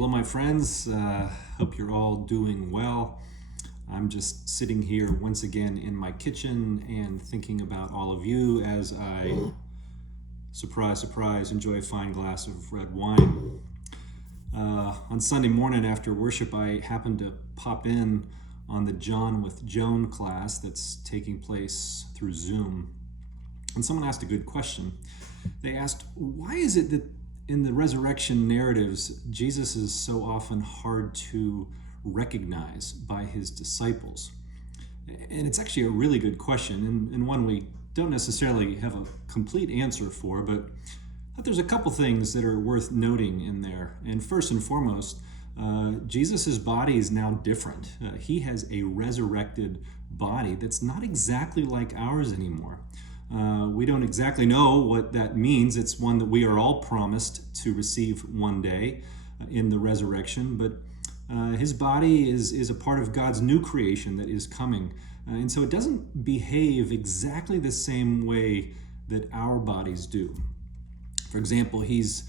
Hello, my friends. Hope you're all doing well. I'm just sitting here once again in my kitchen and thinking about all of you as I, surprise, surprise, enjoy a fine glass of red wine. On Sunday morning after worship, I happened to pop in on the John with Joan class that's taking place through Zoom. And someone asked a good question. They asked, why is it that in the resurrection narratives, Jesus is so often hard to recognize by his disciples? And it's actually a really good question, and one we don't necessarily have a complete answer for, but I thought there's a couple things that are worth noting in there. And first and foremost, Jesus's body is now different. He has a resurrected body that's not exactly like ours anymore. We don't exactly know what that means. It's one that we are all promised to receive one day in the resurrection, but his body is a part of God's new creation that is coming. And so it doesn't behave exactly the same way that our bodies do. For example, he's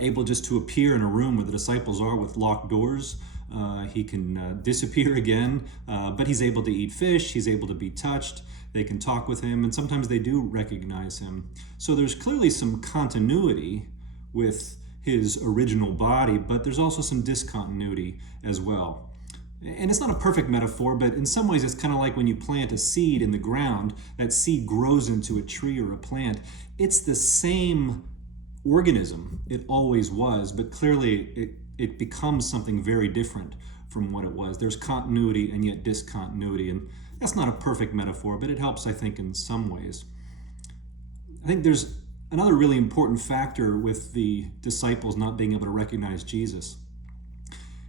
able just to appear in a room where the disciples are with locked doors. He can disappear again, but he's able to eat fish, he's able to be touched, they can talk with him, and sometimes they do recognize him. So there's clearly some continuity with his original body, but there's also some discontinuity as well. And it's not a perfect metaphor, but in some ways it's kind of like when you plant a seed in the ground, that seed grows into a tree or a plant. It's the same organism it always was, but clearly it becomes something very different from what it was. There's continuity and yet discontinuity, and that's not a perfect metaphor, but it helps, I think, in some ways. I think there's another really important factor with the disciples not being able to recognize Jesus.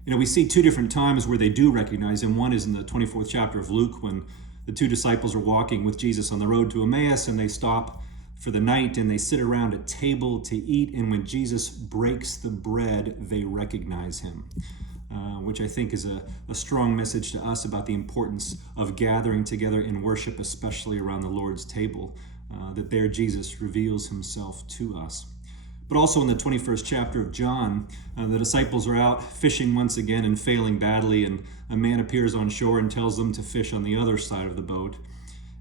You know, we see two different times where they do recognize him. One is in the 24th chapter of Luke, when the two disciples are walking with Jesus on the road to Emmaus, and they stop for the night and they sit around a table to eat, and when Jesus breaks the bread, they recognize him, which I think is a strong message to us about the importance of gathering together in worship, especially around the Lord's table, that there Jesus reveals himself to us. But also in the 21st chapter of John, the disciples are out fishing once again and failing badly, and a man appears on shore and tells them to fish on the other side of the boat.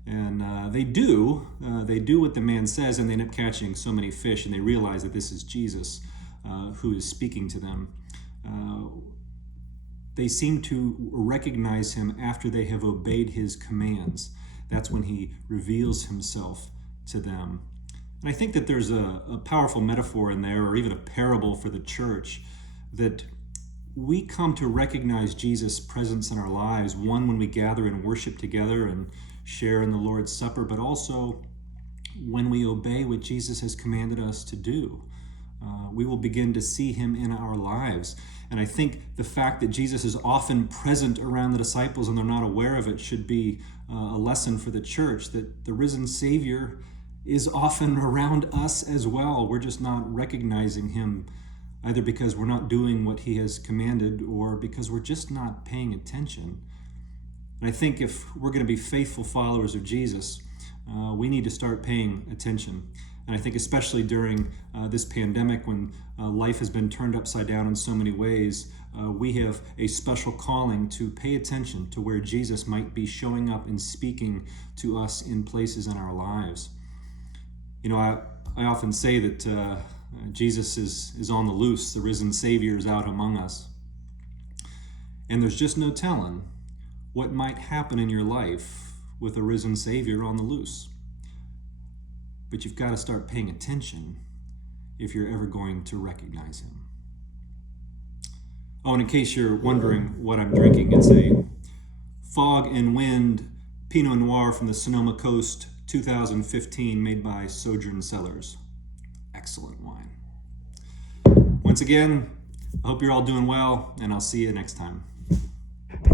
And they do what the man says, and they end up catching so many fish, and they realize that this is Jesus who is speaking to them. They seem to recognize him after they have obeyed his commands. That's when he reveals himself to them. And I think that there's a powerful metaphor in there, or even a parable for the church, that we come to recognize Jesus' presence in our lives, one, when we gather and worship together and share in the Lord's Supper, but also when we obey what Jesus has commanded us to do. We will begin to see him in our lives. And I think the fact that Jesus is often present around the disciples and they're not aware of it should be a lesson for the church, that the risen Savior is often around us as well. We're just not recognizing him, either because we're not doing what he has commanded or because we're just not paying attention. And I think if we're going to be faithful followers of Jesus, we need to start paying attention. And I think especially during this pandemic, when life has been turned upside down in so many ways, we have a special calling to pay attention to where Jesus might be showing up and speaking to us in places in our lives. You know, I often say that Jesus is on the loose. The risen Savior is out among us. And there's just no telling what might happen in your life with a risen Savior on the loose. But you've got to start paying attention if you're ever going to recognize him. Oh, and in case you're wondering what I'm drinking, it's a Fog and Wind Pinot Noir from the Sonoma Coast 2015, made by Sojourn Cellars. Excellent wine. Once again, I hope you're all doing well, and I'll see you next time.